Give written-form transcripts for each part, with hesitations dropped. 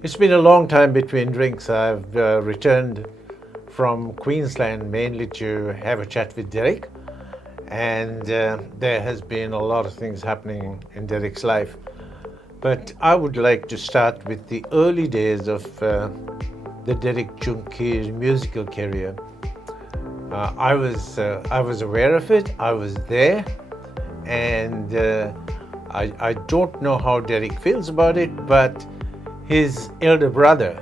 It's been a long time between drinks. I've returned from Queensland mainly to have a chat with Derek, and there has been a lot of things happening in Derek's life. But I would like to start with the early days of the Derek Junki's musical career. I was aware of it. I was there, and I don't know how Derek feels about it, but his elder brother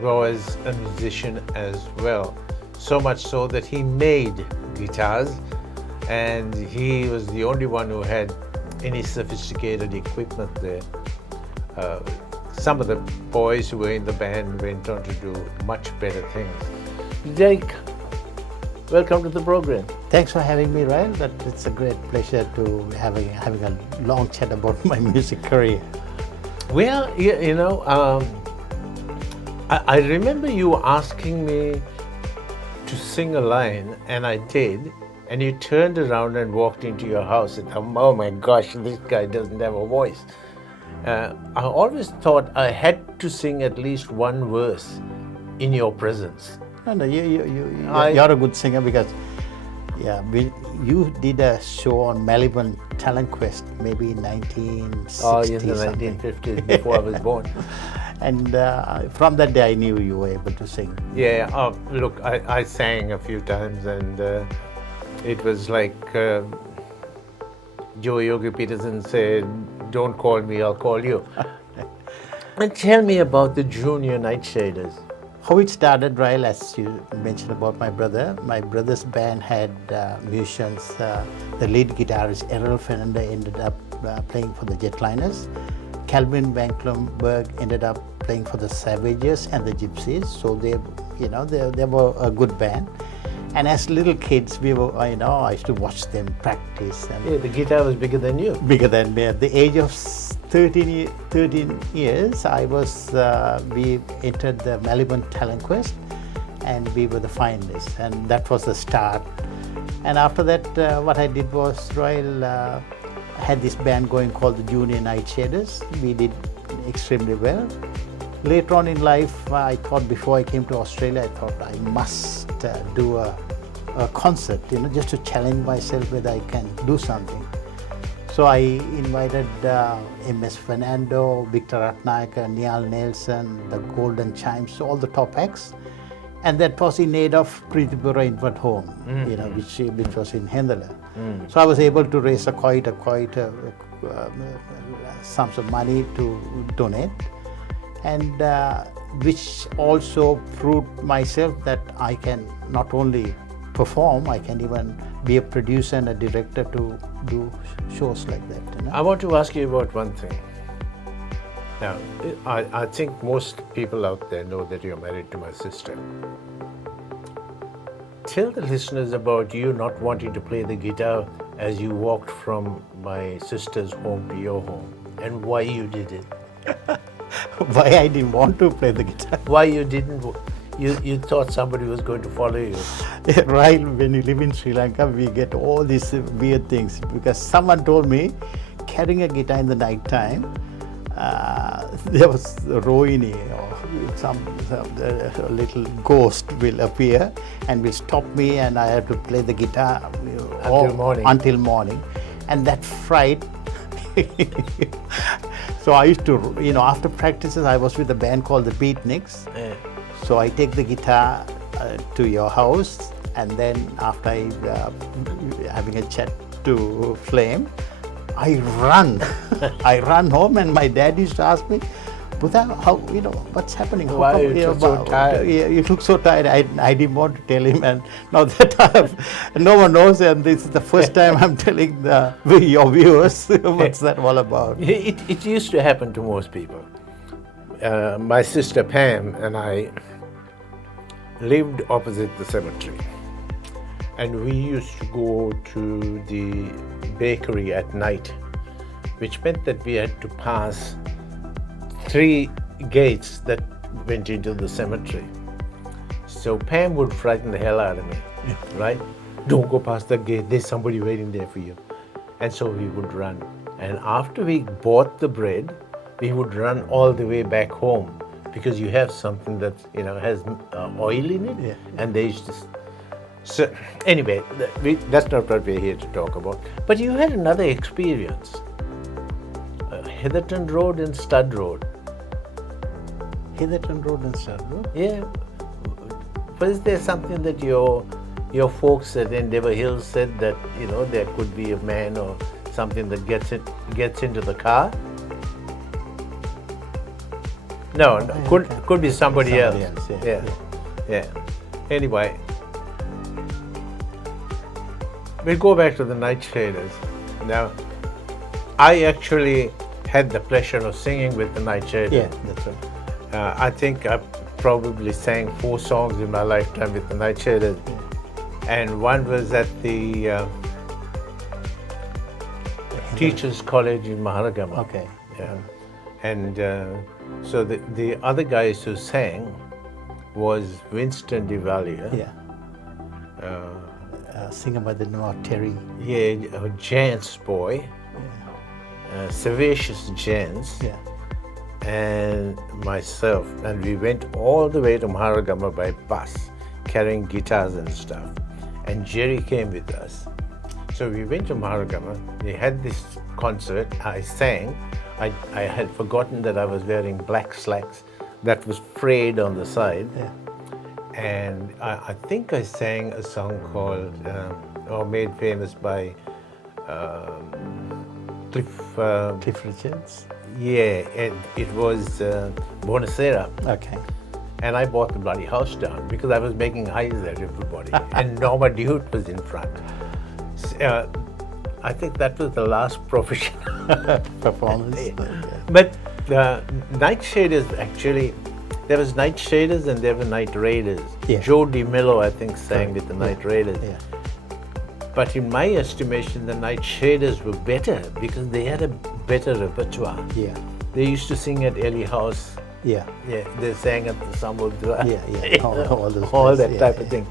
was a musician as well, so much so that he made guitars, and he was the only one who had any sophisticated equipment there. Some of the boys who were in the band went on to do much better things. Derek, welcome to the program. Thanks for having me, Ryle. But it's a great pleasure to having a long chat about my music career. Well, I remember you asking me to sing a line, and I did, and you turned around and walked into your house and thought, oh my gosh, this guy doesn't have a voice. I always thought I had to sing at least one verse in your presence. No, you're a good singer because, you did a show on Melbourne Talent Quest maybe in 1960. Oh, yes, the 1950s, before I was born. And from that day I knew you were able to sing. Yeah, look, I sang a few times, and it was like Joe Yogi Peterson said, don't call me, I'll call you. And tell me about the Junior Nightshaders. How it started, Ryle, as you mentioned about my brother. My brother's band had musicians. The lead guitarist, Errol Fernando, ended up playing for the Jetliners. Calvin Van Klumberg ended up playing for the Savages and the Gypsies. So they were a good band. And as little kids, we were, I used to watch them practice. And yeah, the guitar was bigger than you. Bigger than me. At the age of 13 years, we entered the Melbourne Talent Quest, and we were the finalists, and that was the start. And after that, what I did was, Ryle, I had this band going called the Junior Nightshaders. We did extremely well. Later on in life, I thought before I came to Australia, I thought I must do a concert, just to challenge myself whether I can do something. So I invited M.S. Fernando, Victor Ratnayaka, Niall Nelson, the Golden Chimes, all the top acts. And that was in aid of Preetipura Infant Home, which was in Hendala. So I was able to raise quite sums of money to donate, and which also proved myself that I can not only perform, I can even be a producer and a director to do shows like that. I want to ask you about one thing. Now, I think most people out there know that you're married to my sister. Tell the listeners about you not wanting to play the guitar as you walked from my sister's home to your home, and why you did it. Why I didn't want to play the guitar. Why you didn't? You thought somebody was going to follow you. Right, when you live in Sri Lanka, we get all these weird things because someone told me carrying a guitar in the night time, there was Rohini or some little ghost will appear and will stop me, and I have to play the guitar until morning. And that fright. So I used to, after practices, I was with a band called the Beatniks. Yeah. So I take the guitar to your house, and then after having a chat to Flame, I run. I run home, and my dad used to ask me, Buddha, what's happening? Why you look so tired? You look so tired. I didn't want to tell him, and now that no one knows, and this is the first time I'm telling your viewers what's that all about. It used to happen to most people. My sister Pam and I lived opposite the cemetery, and we used to go to the bakery at night, which meant that we had to pass 3 gates that went into the cemetery. So Pam would frighten the hell out of me, right? Don't go past the gate, there's somebody waiting there for you. And so we would run. And after we bought the bread, we would run all the way back home because you have something that has oil in it, Yeah. and they used to. So anyway, that's not what we're here to talk about. But you had another experience, Hitherton Road and Stud Road. Hitherton Road and Stud Road? Yeah. Was there something that your folks at Endeavour Hills said that there could be a man or something that gets into the car? No, could be somebody else. Yeah. Anyway, we'll go back to the Night Shaders. Now, I actually had the pleasure of singing with the Night Shaders. Yeah, that's right. I think I probably sang 4 songs in my lifetime with the Night Shaders. And one was at the Teachers College in Maharagama. Okay. Yeah. And so the other guys who sang was Winston DeValier. Yeah. Singer by the name of Terry. Yeah, Jance boy. Sevacious Jance. Yeah. And myself. And we went all the way to Maharagama by bus, carrying guitars and stuff. And Jerry came with us. So we went to Maharagama. We had this concert. I sang. I had forgotten that I was wearing black slacks that was frayed on the side. Yeah. And I think I sang a song called, or made famous by Cliff Richards. Yeah, it was Bonacera. Okay. And I bought the bloody house down because I was making eyes at everybody. And Norma Dude was in front. I think that was the last professional performance. But Night Shaders actually, there was Night Shaders and there were Night Raiders. Yeah. Joe DiMillo, I think, sang with the Night Raiders. Yeah. But in my estimation, the Night Shaders were better because they had a better repertoire. Yeah. They used to sing at Ellie House. Yeah. Yeah, they sang at the Samudra. Yeah. All that type of thing.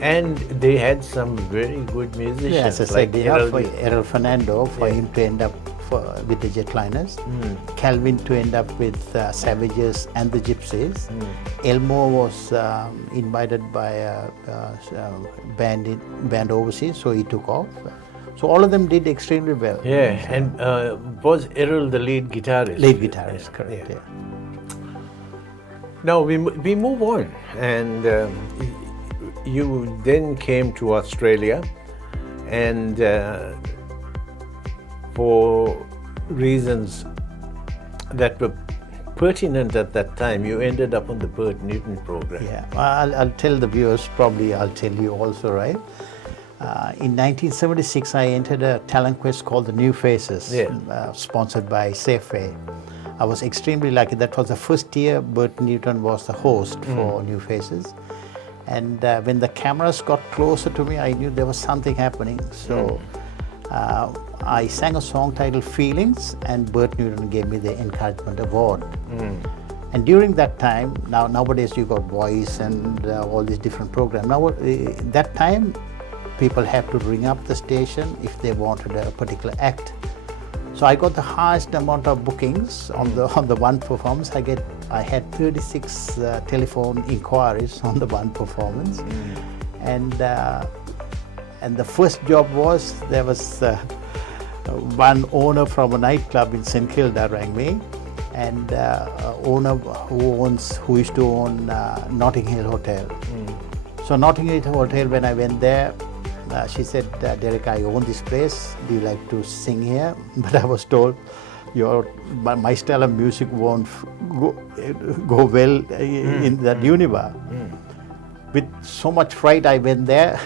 And they had some very good musicians. Yeah, as I said, for Errol Fernando, for him to end up with the Jetliners, Calvin to end up with Savages and the Gypsies. Elmo was invited by a band overseas, so he took off. So all of them did extremely well. Yeah, and was Errol the lead guitarist? Lead guitarist, correct. Yeah. Now we move on, and you then came to Australia, and for reasons that were pertinent at that time, you ended up on the Bert Newton program. Yeah, I'll tell the viewers, probably I'll tell you also, right? In 1976, I entered a talent quest called the New Faces, sponsored by Safeway. I was extremely lucky. That was the first year Bert Newton was the host for New Faces. And when the cameras got closer to me, I knew there was something happening. So I sang a song titled Feelings, and Bert Newton gave me the Encouragement Award. And during that time, nowadays you got Voice and all these different programs. Now, that time, people had to ring up the station if they wanted a particular act. So I got the highest amount of bookings on the one performance. I had 36 telephone inquiries on the one performance, and the first job was, there was one owner from a nightclub in St Kilda rang me, and owner who used to own Notting Hill Hotel. So Notting Hill Hotel, when I went there, she said, Derek, I own this place. Do you like to sing here? But I was told, my style of music won't go well in that universe. With so much fright, I went there.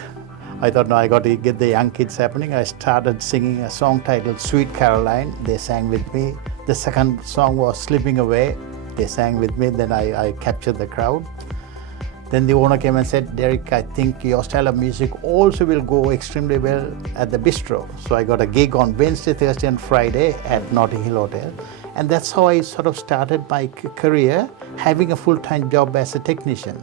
I thought, no, I got to get the young kids happening. I started singing a song titled Sweet Caroline. They sang with me. The second song was Slipping Away. They sang with me. Then I captured the crowd. Then the owner came and said, Derek, I think your style of music also will go extremely well at the bistro. So I got a gig on Wednesday, Thursday and Friday at Notting Hill Hotel. And that's how I sort of started my career, having a full-time job as a technician.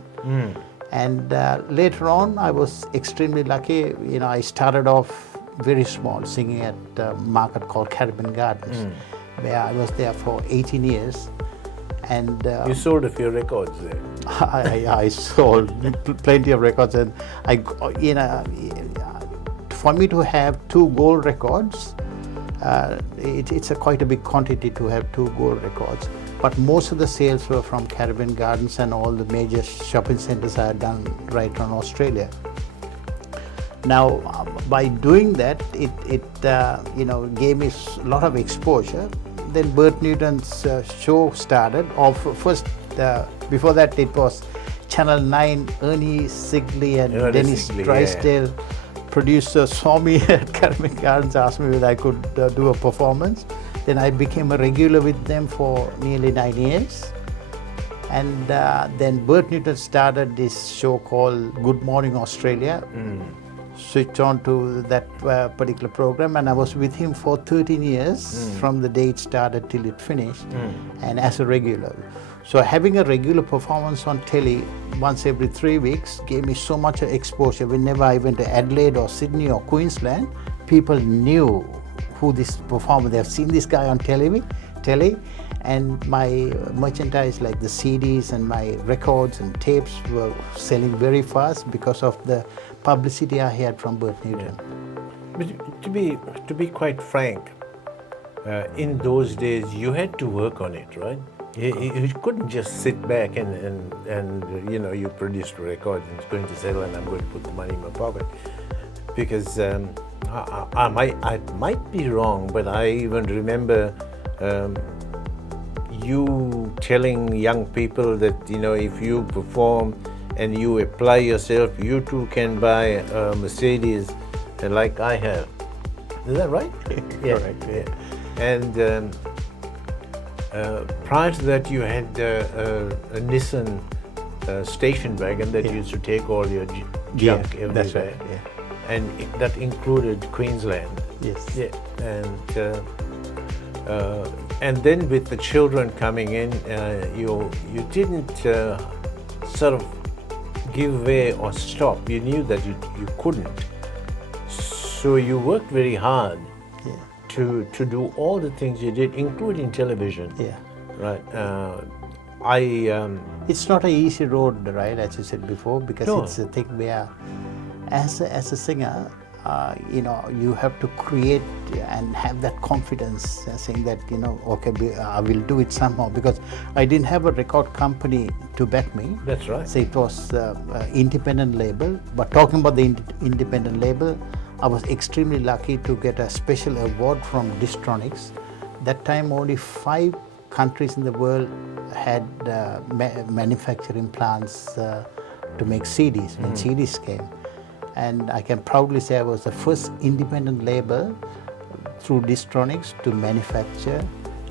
And later on, I was extremely lucky. I started off very small, singing at a market called Caribbean Gardens, where I was there for 18 years. And You sold a few records there. I sold plenty of records, and for me to have 2 gold records, it's quite a big quantity to have 2 gold records. But most of the sales were from Caribbean Gardens and all the major shopping centers I had done right around Australia. Now, by doing that, it gave me a lot of exposure. Then Bert Newton's show started. Before that, it was Channel 9. Ernie Sigley and Dennis Drysdale, producer, saw me at Caribbean Gardens, asked me whether I could do a performance. Then I became a regular with them for nearly 9 years. And then Bert Newton started this show called Good Morning Australia. Switched on to that particular program, and I was with him for 13 years from the day it started till it finished, and as a regular. So having a regular performance on telly once every 3 weeks gave me so much exposure. Whenever I went to Adelaide or Sydney or Queensland, people knew who this performer. They have seen this guy on telly, and my merchandise like the CDs and my records and tapes were selling very fast because of the publicity I had from Bert Newton. But to be quite frank, in those days you had to work on it, right? You couldn't just sit back and you produced a record and it's going to sell and I'm going to put the money in my pocket. Because I might be wrong, but I even remember you telling young people that if you perform and you apply yourself, you too can buy a Mercedes like I have. Is that right? Yeah. Correct. Yeah. And prior to that, you had a Nissan station wagon that used to take all your junk everywhere. That's right. Yeah. And that included Queensland. Yes. Yeah. And then with the children coming in, you didn't sort of give way or stop. You knew that you couldn't. So you worked very hard to do all the things you did, including television. Yeah. Right. It's not an easy road, right, as you said before, because No. it's a thing where, as a singer, you have to create and have that confidence, saying that, okay, I will do it somehow, because I didn't have a record company to back me. That's right. So it was independent label. But talking about the independent label, I was extremely lucky to get a special award from Distronics. That time only 5 countries in the world had manufacturing plants to make CDs when CDs came. And I can proudly say I was the first independent label through Distronics to manufacture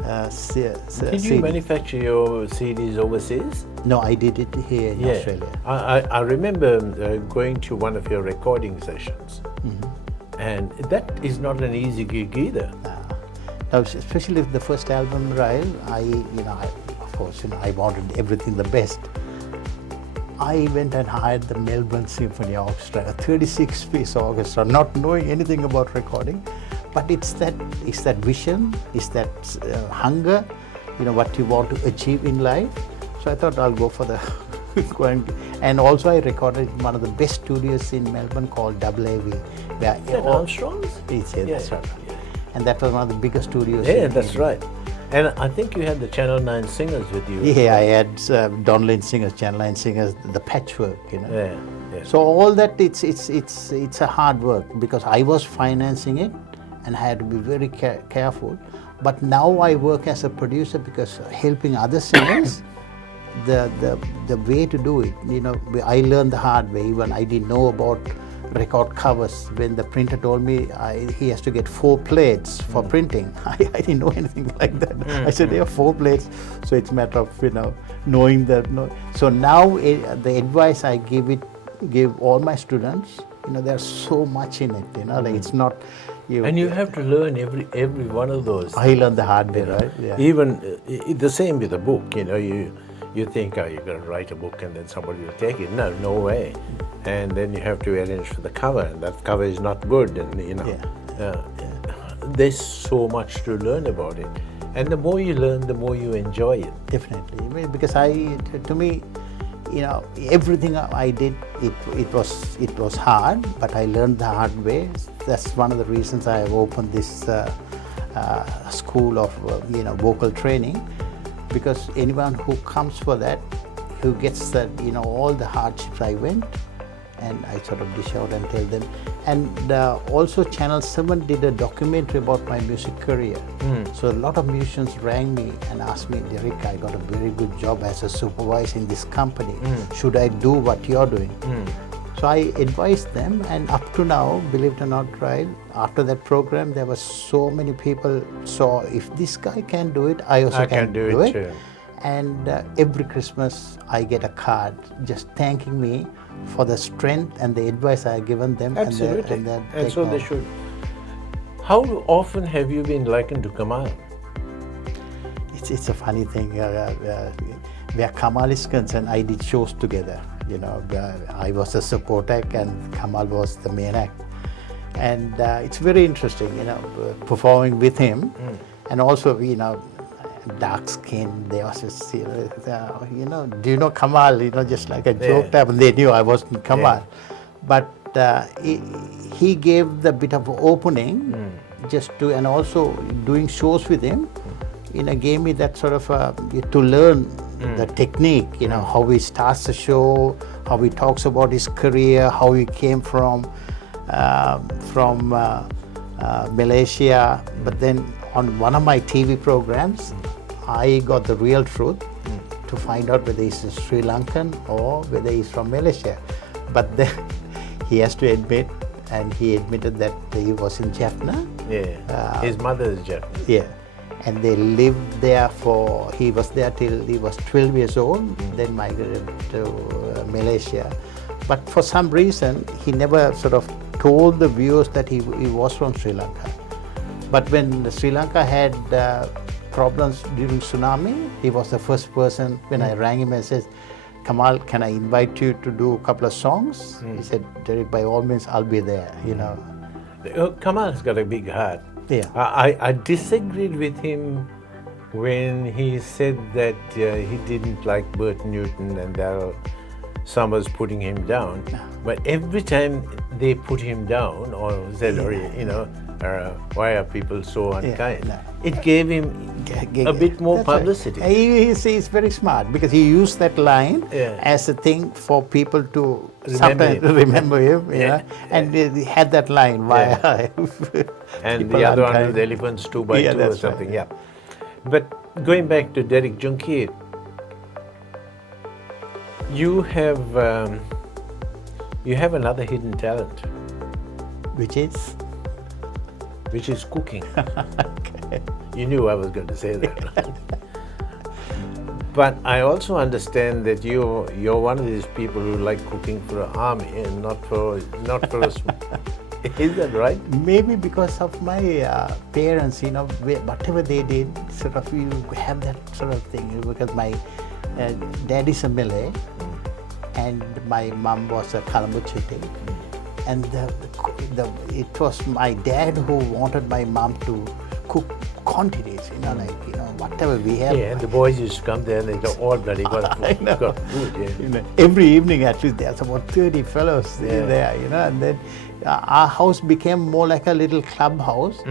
Did you manufacture your CDs overseas? No, I did it here in Australia. I remember going to one of your recording sessions, and that is not an easy gig either. Now, especially with the first album, Ryle, I wanted everything the best. I went and hired the Melbourne Symphony Orchestra, a 36-piece orchestra, not knowing anything about recording, but it's that vision, it's that hunger, what you want to achieve in life. So I thought I'll go for the and also I recorded in one of the best studios in Melbourne called AAV. Where Armstrong's? That's right. Yeah. And that was one of the biggest studios. Yeah, that's right. And I think you had the Channel 9 singers with you. Yeah, I had Don Lynn singers, Channel 9 singers, the patchwork, Yeah. So all that, it's a hard work, because I was financing it and I had to be very careful. But now I work as a producer, because helping other singers, the way to do it, I learned the hard way. Even I didn't know about record covers. When the printer told me he has to get 4 plates for printing, I didn't know anything like that. I said there are 4 plates, so it's a matter of knowing that. So now the advice I give all my students, there's so much in it. Like it's not. And you have to learn every one of those. I learned the hard way, right? Yeah. Even the same with a book. You think, you're going to write a book and then somebody will take it. No way. And then you have to arrange for the cover, and that cover is not good. And there's so much to learn about it. And the more you learn, the more you enjoy it. Definitely. I mean, because to me, everything I did, it was hard, but I learned the hard way. That's one of the reasons I have opened this school of vocal training, because anyone who comes for that, who gets that, all the hardships I went, and I sort of dish out and tell them. And also Channel 7 did a documentary about my music career. So a lot of musicians rang me and asked me, Derek, I got a very good job as a supervisor in this company. Should I do what you're doing? So I advised them, and up to now, believe it or not, Ryle, after that program, there were so many people saw, if this guy can do it, I also can do it too. And every Christmas, I get a card just thanking me for the strength and the advice I have given them. Absolutely. And so they should. How often have you been likened to Kamal? It's a funny thing. Where Kamal is concerned, I did shows together. I was a support act and Kamal was the main act. And it's very interesting, performing with him. And also, dark skin, they also see, do you know Kamal? Just like a joke type, and they knew I wasn't Kamal. But he gave the bit of opening just to, and also doing shows with him, gave me that sort of to learn the technique, how he starts the show, how he talks about his career, how he came from Malaysia. But then on one of my TV programs, I got the real truth to find out whether he's Sri Lankan or whether he's from Malaysia. But then he has to admit, and he admitted that he was in Jaffna. His mother is Jaffna. Yeah. And they lived there he was there till he was 12 years old, then migrated to Malaysia. But for some reason, he never sort of told the viewers that he was from Sri Lanka. But when Sri Lanka had problems during tsunami, he was the first person, when I rang him and said, Kamal, can I invite you to do a couple of songs? He said, Derek, by all means, I'll be there, Kamal's got a big heart. Yeah. I disagreed with him when he said that he didn't like Bert Newton and Darryl Summers putting him down. But every time they put him down or said, why are people so unkind? It gave him a bit more publicity. Right. He's very smart, because he used that line as a thing for people to remember him. And he had that line. And the other one with elephants 2x2 or something. Right. But going back to Derek Junkie, you have another hidden talent. Which is? Which is cooking. Okay. You knew I was going to say that, right? But I also understand that you're one of these people who like cooking for an army and not for a. Is that right? Maybe because of my parents, whatever they did, sort of you have that sort of thing. Because my dad is a Malay, and my mom was a Kalamuchite. And it was my dad who wanted my mom to cook quantities, whatever we have. Yeah, and the boys used to come there and they got all bloody got food. Every evening, at least, there's about 30 fellows there, and then our house became more like a little clubhouse,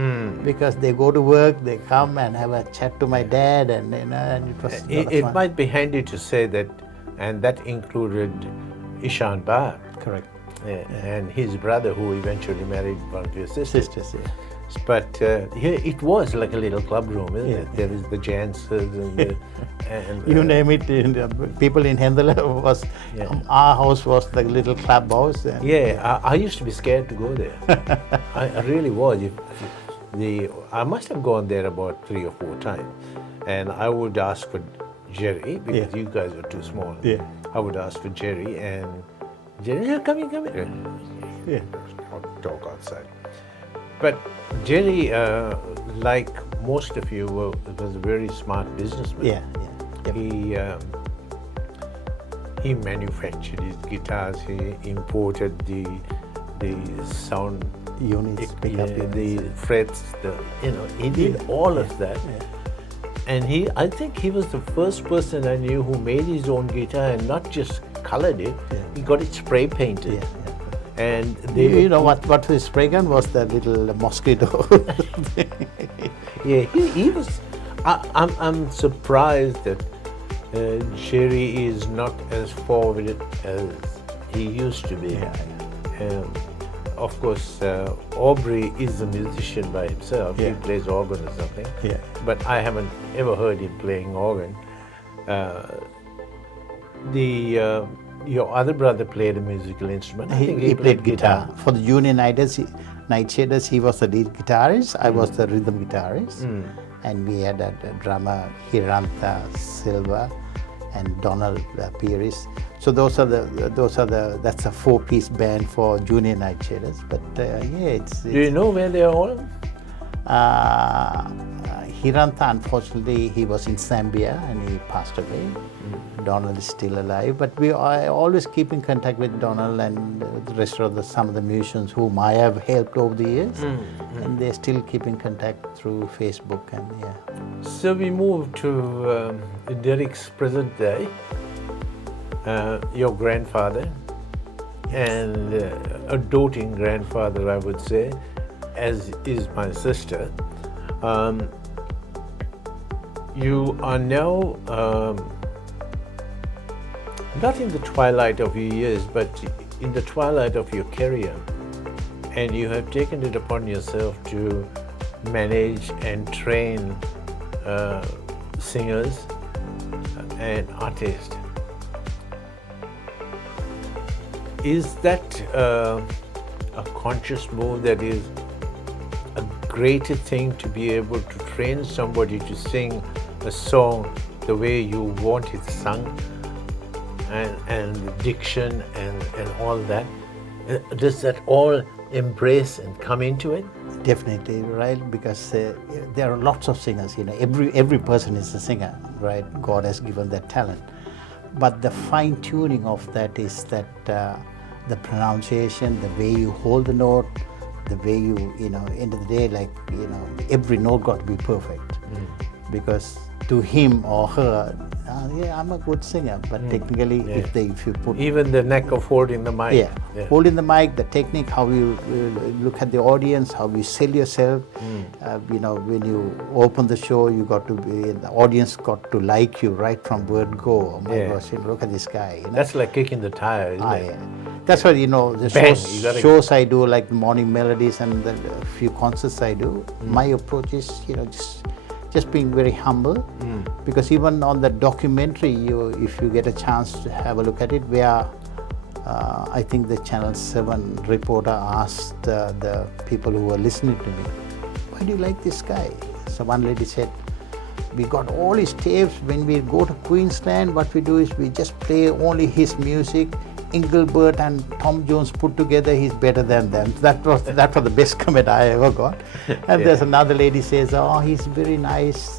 because they go to work, they come and have a chat to my dad, and it was It might be handy to say that, and that included Ishan Bar. Correct. And his brother, who eventually married one of your sisters. But here it was like a little club room, isn't it? There is the Janssens and you name it. People in Hendela was our house was the little clubhouse. I used to be scared to go there. I really was. I must have gone there about 3 or 4 times, and I would ask for Jerry because you guys were too small. I would ask for Jerry, and Jerry, come here. Talk outside. But Jerry, like most of you, was a very smart businessman. He manufactured his guitars. He imported the sound units, the frets. He did all of that. And I think he was the first person I knew who made his own guitar and not just colored it. Yeah. He got it spray painted. Yeah. And You know what his spray gun was? The little mosquito. Yeah, he was. I'm surprised that Jerry is not as forward as he used to be. Of course, Aubrey is a musician by himself. Yeah. He plays organ or something. Yeah. But I haven't ever heard him playing organ. Your other brother played a musical instrument. I think He played guitar. For the Junior Nightshaders, he was the lead guitarist. I was the rhythm guitarist. And we had a drummer, Hiranta Silva, and Donald Pieris. So that's a 4-piece band for Junior Nightshaders. But it's. Do you know where they are all? Hiranta, unfortunately, he was in Zambia and he passed away. Donald is still alive, but I always keep in contact with Donald and the rest of some of the musicians whom I have helped over the years, and they still keep in contact through Facebook and So we move to Derek's present day. Your grandfather, and a doting grandfather, I would say, as is my sister. You are now not in the twilight of your years, but in the twilight of your career, and you have taken it upon yourself to manage and train singers and artists. Is that a conscious move, that is a greater thing to be able to train somebody to sing a song the way you want it sung, and the diction and all that? Does that all embrace and come into it? Definitely, right? Because there are lots of singers. Every person is a singer, right? God has given that talent, but the fine tuning of that is that the pronunciation, the way you hold the note, the way end of the day, every note got to be perfect. Because to him or her, I'm a good singer, but technically, if you put even the neck of holding the mic, holding the mic, the technique, how you look at the audience, how you sell yourself. When you open the show, you got to be, the audience got to like you right from word go. Oh my gosh, look at this guy. That's like kicking the tire, isn't it? That's why the shows I do, like Morning Melodies and the few concerts I do. My approach is just being very humble, because even on the documentary, if you get a chance to have a look at it, where I think the Channel 7 reporter asked the people who were listening to me, why do you like this guy? So one lady said, we got all his tapes. When we go to Queensland, what we do is we just play only his music. Engelbert and Tom Jones put together, he's better than them. That was the best comment I ever got. And there's another lady says, oh, he's very nice.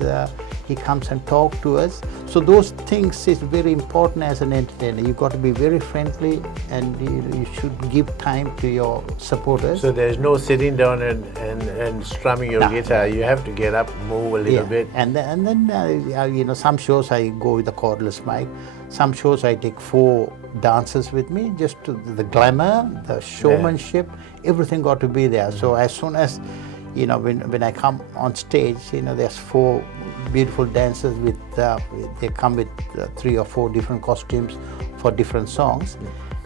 He comes and talks to us. So those things is very important as an entertainer. You got to be very friendly, and you should give time to your supporters. So there's no sitting down and strumming your guitar. You have to get up, move a little bit. And then some shows I go with a cordless mic. Some shows I take 4 dancers with me, just to the glamour, the showmanship, everything got to be there. So as soon as, when I come on stage, there's 4 beautiful dancers they come with 3 or 4 different costumes for different songs.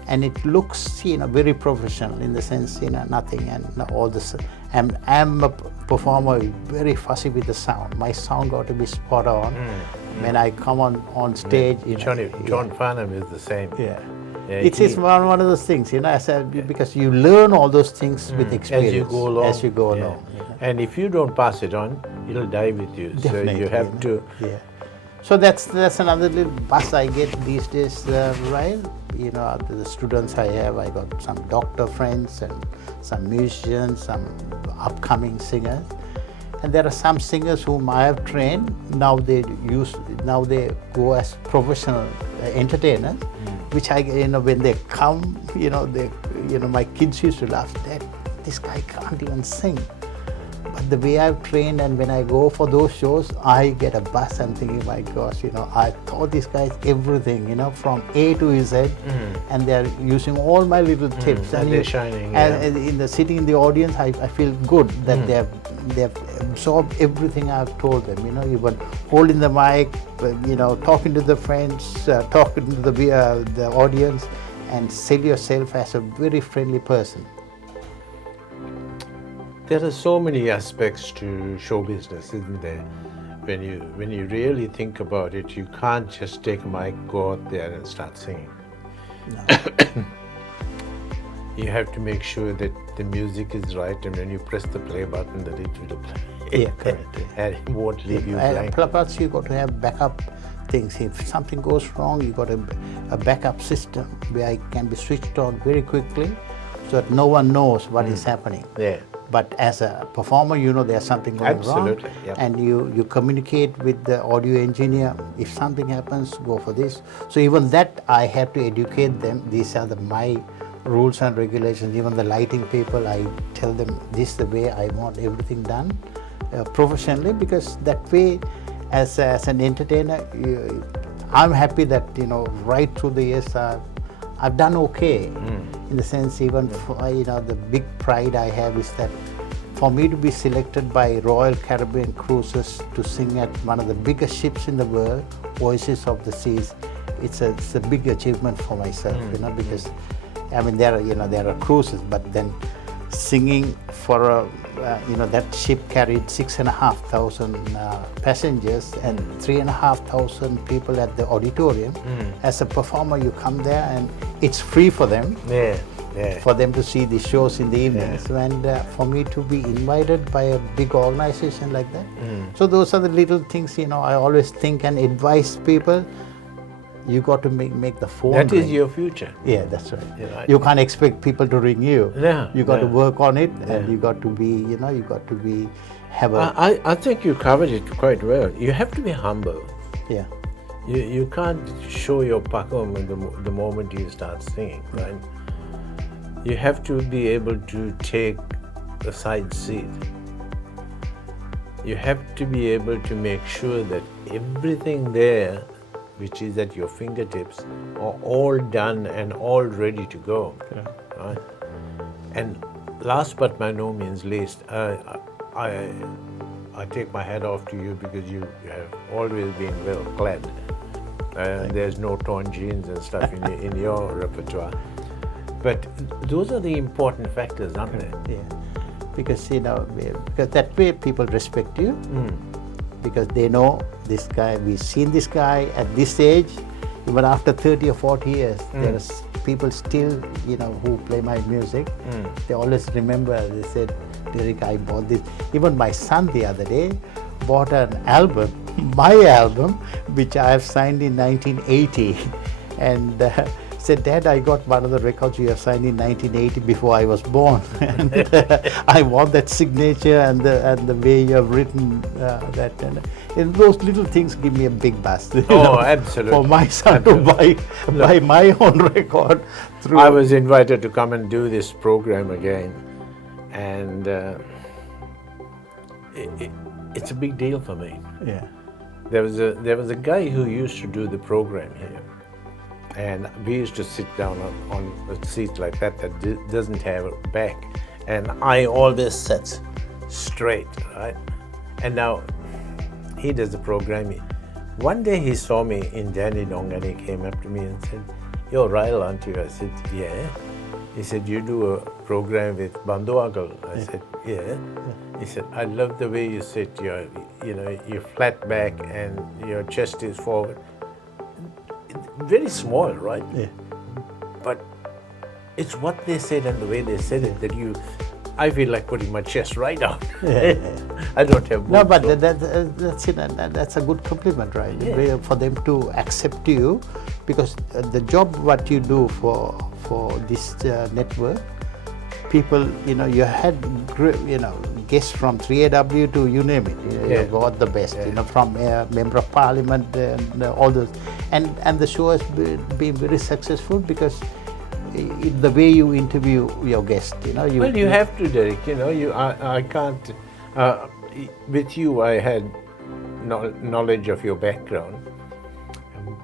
And it looks, very professional in the sense, nothing and all this. I'm a performer, very fussy with the sound. My sound got to be spot on. When I come on stage, John Farnham is the same. It's one of those things, because you learn all those things with experience as you go along. And if you don't pass it on, it'll die with you. Definitely, so you have to. So that's another little buzz I get these days, Ryle. The students I have, I got some doctor friends and some musicians, some upcoming singers. And there are some singers whom I have trained. Now they go as professional entertainers, which when they come, my kids used to laugh, Dad, this guy can't even sing. But the way I've trained, and when I go for those shows, I get a buzz. I'm thinking, my gosh, I taught these guys everything, from A to Z, and they're using all my little tips. And they're shining. And sitting in the audience, I feel good that they've absorbed everything I've told them. Even holding the mic, talking to the friends, talking to the audience, and sell yourself as a very friendly person. There are so many aspects to show business, isn't there? When you really think about it, you can't just take a mic, go out there and start singing. No. You have to make sure that the music is right, and when you press the play button, that it will play. Yeah, correct. And it won't leave you blank. Plus, you got to have backup things. If something goes wrong, you got a backup system where it can be switched on very quickly, so that no one knows what is happening. Yeah. But as a performer, there's something going Absolutely, wrong, yep. and you communicate with the audio engineer. If something happens, go for this. So even that, I have to educate them. These are my rules and regulations. Even the lighting people, I tell them this is the way I want everything done professionally, because that way, as an entertainer, I'm happy that right through the years I've done okay. In the sense, even for, the big pride I have is that for me to be selected by Royal Caribbean Cruises to sing at one of the biggest ships in the world, Voices of the Seas, it's a big achievement for myself. Because there are cruises, but then singing for that ship carried 6,500 passengers and 3,500 people at the auditorium. As a performer, you come there and it's free for them. For them to see the shows in the evenings, and for me to be invited by a big organization like that. So those are the little things, I always think and advise people. You got to make the phone That ring. is your future. Yeah, that's right. Yeah, You can't expect people to ring you. Yeah, You got to work on it, Yeah. and you got to be, have a, I think you covered it quite well. You have to be humble. yeah, You can't show your pakam the moment you start singing, right? You have to be able to take a side seat. You have to be able to make sure that everything there, which is at your fingertips, are all done and all ready to go. Right? And last but by no means least, I take my hat off to you, because you have always been well clad. There's no torn jeans and stuff in your repertoire. But those are the important factors, aren't they? yeah. Because because that way people respect you. Because they know this guy, we've seen this guy at this age, even after 30 or 40 years, there are people still, who play my music. They always remember, they said, Derek, I bought this. Even my son the other day bought an album, my album, which I have signed in 1980. And said, Dad, I got one of the records you have signed in 1980 before I was born. And I want that signature and the way you have written that. And those little things give me a big buzz. Absolutely. For my son to buy my own record. I was invited to come and do this program again, and it's a big deal for me. Yeah. There was a guy who used to do the program here, and we used to sit down on a seat like that doesn't have a back, and I always sat straight, right? And now he does the program. One day he saw me in Dandenong and he came up to me and said, "You're Ryle, aren't you?" I said, "Yeah." He said, "You do a program with Bandhu Uncle?" I said, "Yeah." He said, "I love the way you sit. You're flat back and your chest is forward." Very small, right? Yeah. But it's what they said and the way they said it that I feel like putting my chest right out. I don't have boobs. No, but that's it. That's a good compliment, right? Yeah. For them to accept you, because the job what you do for this network, people, you had guests from 3AW to you name it. You got the best. From member of parliament and all those, and the show has been very successful because the way you interview your guest, Well, you have to, Derek. With you, I had knowledge of your background,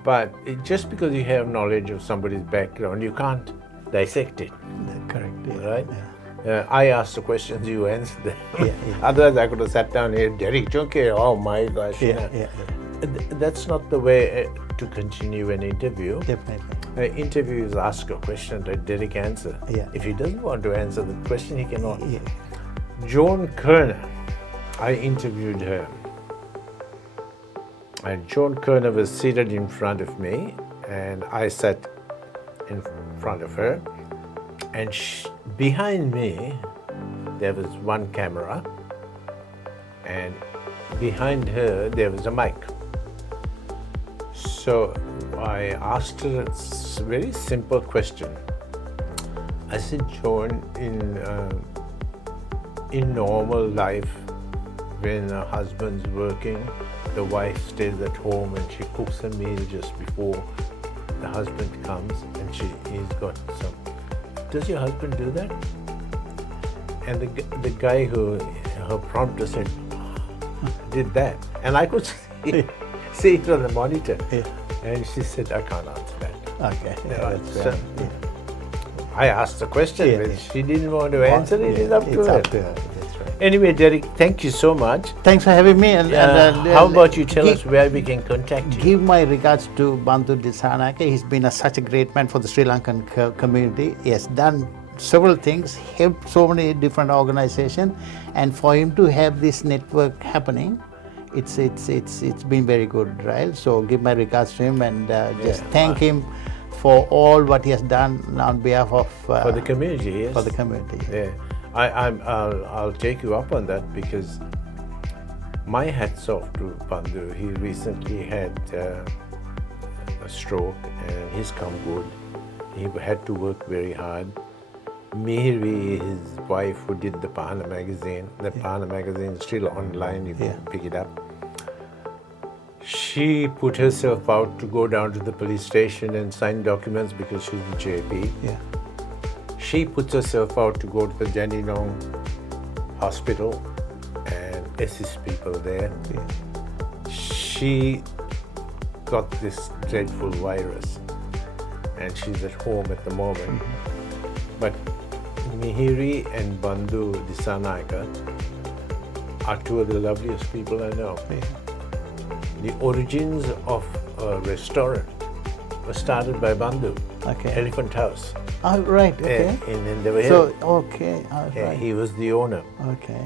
but just because you have knowledge of somebody's background, you can't dissect it. Correct. Yeah, Right? Yeah. I asked the questions, you answered them. Yeah. Otherwise, I could have sat down here, Derek Chunke, oh my gosh. you know. Yeah. That's not the way to continue an interview. Definitely. Interview is ask a question, let Derek answer. Yeah. If he doesn't want to answer the question, he cannot. Yeah. Joan Kerner, I interviewed her. And Joan Kerner was seated in front of me, and I sat in front of her. And behind me, there was one camera, and behind her, there was a mic. So I asked her a very simple question. I said, Joan, in normal life, when a husband's working, the wife stays at home and she cooks a meal just before the husband comes, and he's got some. Does your husband do that? And the guy her prompter said, did that. And I could see it on the monitor. Yeah. And she said, I can't answer that. Okay. Yeah, I asked the question, but she didn't want to answer it. It's up to her. That's right. Anyway, Derek, thank you so much. Thanks for having me. And how about you tell us where we can contact you? Give my regards to Bandhu Disanayake. He's been such a great man for the Sri Lankan community. He has done several things, helped so many different organizations, and for him to have this network happening, it's been very good, Ryle. So give my regards to him and just thank him for all what he has done on behalf of for the community. Yes. For the community. Yeah, I'll take you up on that, because my hats off to Bandhu. He recently had a stroke and he's come good. He had to work very hard. Mihri, his wife, who did the Pahana magazine, Pahana magazine is still online, you can pick it up. She put herself out to go down to the police station and sign documents because she's the JP. Yeah. She puts herself out to go to the Dandenong hospital and assist people there. Yeah. She got this dreadful virus and she's at home at the moment. Mm-hmm. But Mihiri and Bandhu Disanayake are two of the loveliest people I know. Yeah. The origins of a restaurant was started by Bandhu. Okay. Elephant House. Oh, right. Okay. In the So, okay. Oh, right. He was the owner. Okay.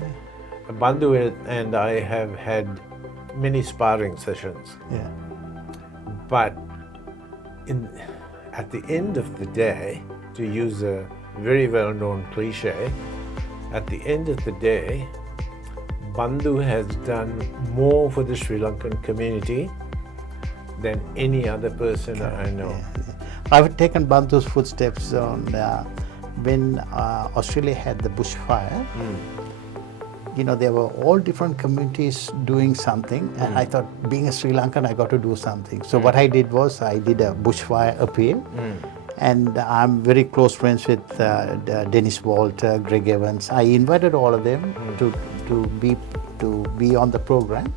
Bandhu and I have had many sparring sessions. Yeah. But at the end of the day, to use a very well-known cliche, at the end of the day, Bandhu has done more for the Sri Lankan community than any other person I know. Yeah. I've taken Bandhu's footsteps on when Australia had the bushfire. You know, there were all different communities doing something, and I thought, being a Sri Lankan, I got to do something. So what I did was, I did a bushfire appeal, and I'm very close friends with Dennis Walter, Greg Evans. I invited all of them to be on the program,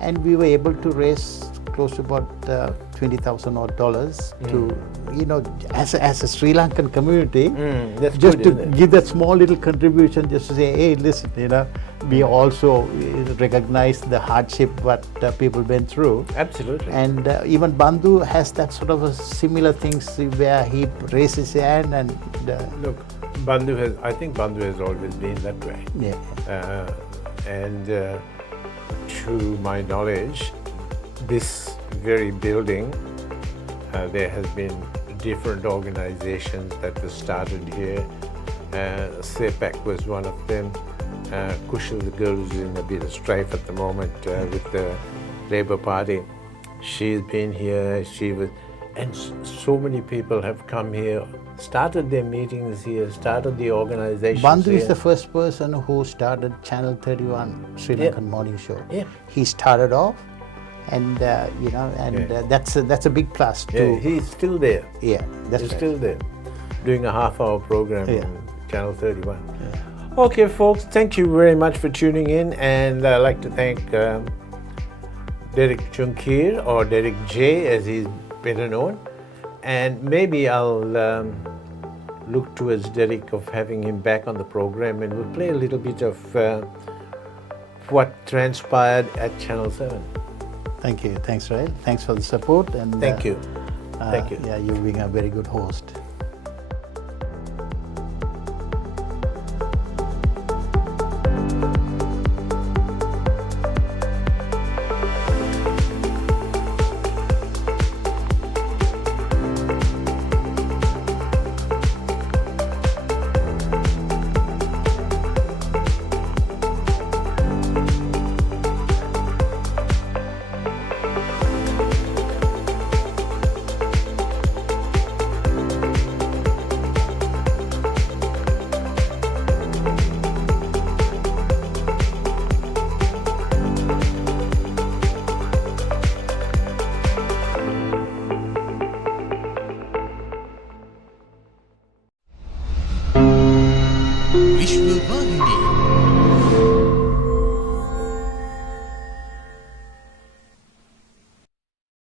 and we were able to raise close to about $20,000 odd to, you know, as a Sri Lankan community, that's just good, to give that small little contribution, just to say, hey, listen, you know, we also recognize the hardship what people went through. Absolutely. And even Bandhu has that sort of a similar things where he raises his hand and look, I think Bandhu has always been that way. Yeah. And to my knowledge, this very building, there has been different organizations that were started here. SEPAC was one of them. Kushal, the girl who's in a bit of strife at the moment with the Labour Party. She's been here, and so many people have come here, started their meetings here, started the organizations Bandhu here. is the first person who started Channel 31 Sri Lankan morning show. Yeah. He started off, and you know, and that's a big plus too. He's still there. Yeah, that's He's right. still there, doing a half-hour program on Channel 31. Yeah. Okay, folks, thank you very much for tuning in, and I'd like to thank Derek Chunkir, or Derek J as he's better known, and maybe I'll look towards Derek of having him back on the program, and we'll play a little bit of what transpired at Channel 7. Thank you. Thanks, Ryle. Thanks for the support. And Thank you. Thank you. Yeah, you've been a very good host. Vishvavahini.